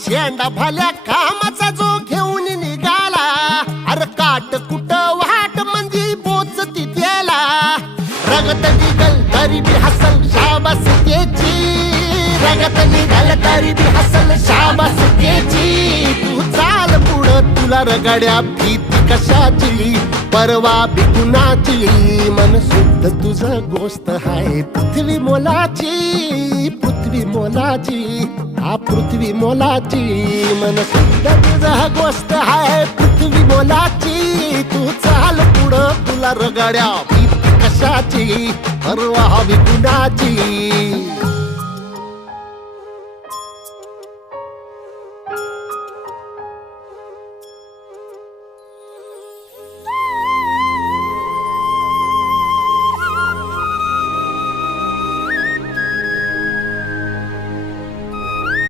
झेंडा भल्या कामाचा जो घेऊन निघाला, अरे काट कुट वाट म्हणजे बोचती त्याला. रगत निघल तरी बी हसल शाबास त्याची, रगत निघल तरी बी हसल शाबास त्याची. तू चाल पुढं तुला रगड्या भीती कशाची, परवा बी कुणाची. मन शुद्ध तुझं गोष्ट हाय पृथ्वी मोलाची, पृथ्वी मोलाची, हा पृथ्वी मोलाची. मन शुद्ध तुझं गोष्ट हाय पृथ्वी मोलाची. तू चाल पुढं तुला रगड्या भीती कशाची, परवा बी कुणाची.